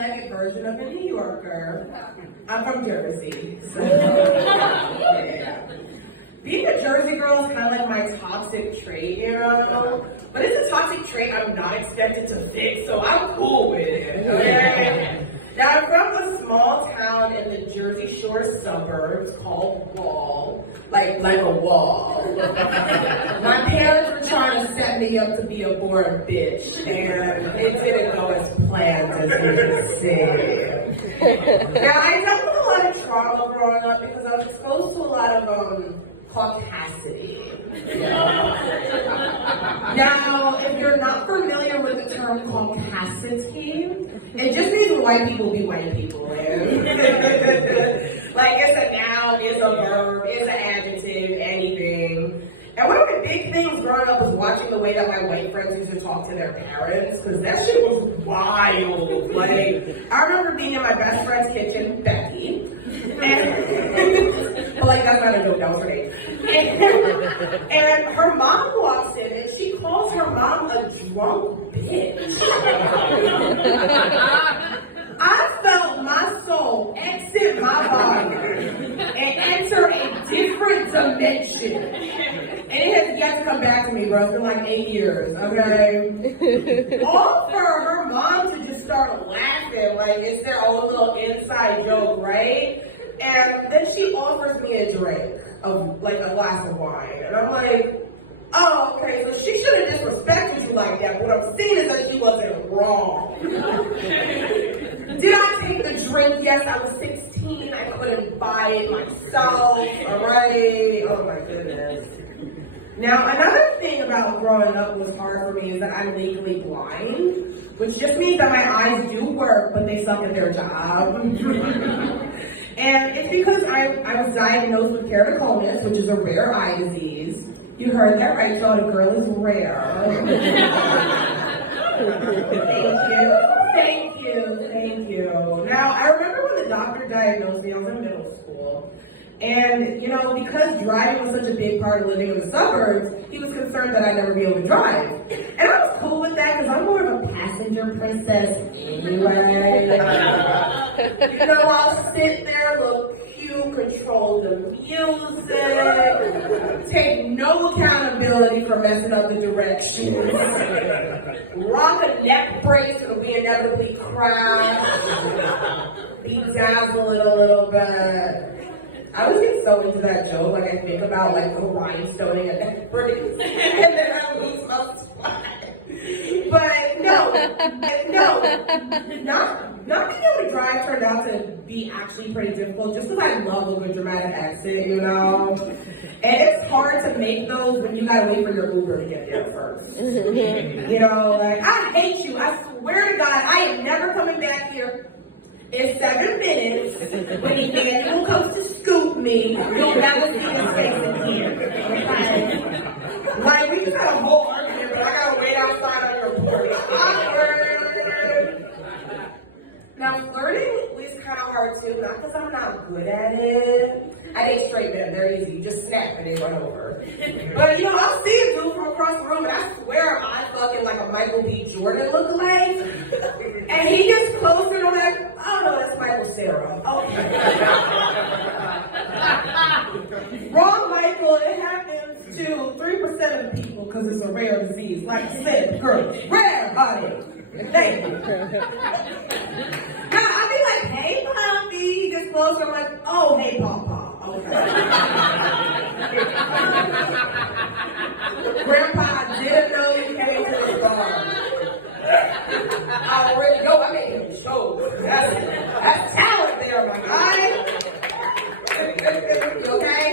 six-legged version of a New Yorker. I'm from Jersey. So, yeah. Being a Jersey girl is kind of like my toxic trait, you know? But it's a toxic trait I'm not expected to fix, so I'm cool with it. Okay? Now, I'm from a small town in the Jersey Shore suburbs called Wall. Like a wall. My parents were trying to set me up to be a bored bitch, and it didn't go as planned, as you can see. Now, I dealt with a lot of trauma growing up because I was exposed to a lot of, caucasity. Now, if you're not familiar with the term caucasity, it just means white people be white people. Like, it's a noun, it's a verb, it's an adjective, anything. And one of the big things growing up was watching the way that my white friends used to talk to their parents, because that shit was wild. Like, I remember being in my best friend's kitchen, Becky, and, but like, that's not a joke, that was her name. And her mom walks in, and she calls her mom a drunk bitch. I felt my soul exit my body and enter a different dimension. And it has yet to come back to me, bro. It's been like 8 years, okay? All for her mom to just start laughing, like it's their own little inside joke, right? And then she offers me a drink of like a glass of wine. And I'm like, oh, okay, so she should have disrespected you like that. What I'm saying is that she wasn't wrong. Did I take the drink? Yes, I was 16. I couldn't buy it myself. All right. Oh my goodness. Now, another thing about growing up was hard for me is that I'm legally blind, which just means that my eyes do work, but they suck at their job. And it's because I was diagnosed with keratoconus, which is a rare eye disease. You heard that right, so the girl is rare. Thank you. Now, I remember when the doctor diagnosed me, I was in middle school. And, you know, because driving was such a big part of living in the suburbs, he was concerned that I'd never be able to drive. And I was cool with that because I'm more of a passenger princess anyway. You know, I'll sit there, look cute, control the music, take no accountability for messing up the directions, rock a neck brace and we inevitably crash, be dazzled a little bit. I was getting so into that joke, like I think about like the rhinestoning a neck brace, and then I lose my spot. But not being able to drive turned out to be actually pretty difficult, just because I love a good dramatic exit, you know? And it's hard to make those when you gotta wait for your Uber to get there first. You know, like, I hate you, I swear to God, I am never coming back here. In 7 minutes, when Emmanuel comes to scoop me, you'll never see his face again. Okay? Like, we just had a whole argument, but I gotta wait outside on your porch. Awkward. Now, flirting is kind of hard too, not because I'm not good at it. I date straight men, they're easy. You just snap and they run over. But, you know, I'll see a dude from across the room, and I swear I fucking like a Michael B. Jordan lookalike. And he gets closer, and I'm like, oh no, that's Michael Cera. Okay. Wrong, Michael. It happens to 3% of people because it's a rare disease. Like I said, girl, rare, honey. Thank you. Now, I'll be like, hey, puppy. He gets closer. I'm like, oh, hey, pawpaw. Okay. Grandpa, I didn't know you came to this bar. I already know I made him show. That's talent there, my guy. You okay?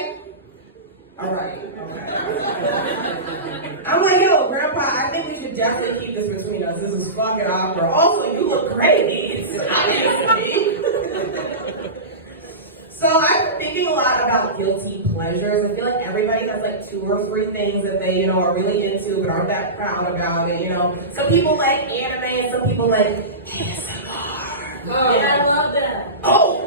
All right. Okay. I'm like, yo, Grandpa, I think we should definitely keep this between us. This is fucking awkward. Also, you look great. Obviously. So I've been thinking a lot about guilty pleasures. I feel like everybody has like 2 or 3 things that they, you know, are really into but aren't that proud about it, you know. Some people like anime and some people like ASMR. Oh, yeah, I love that. Oh!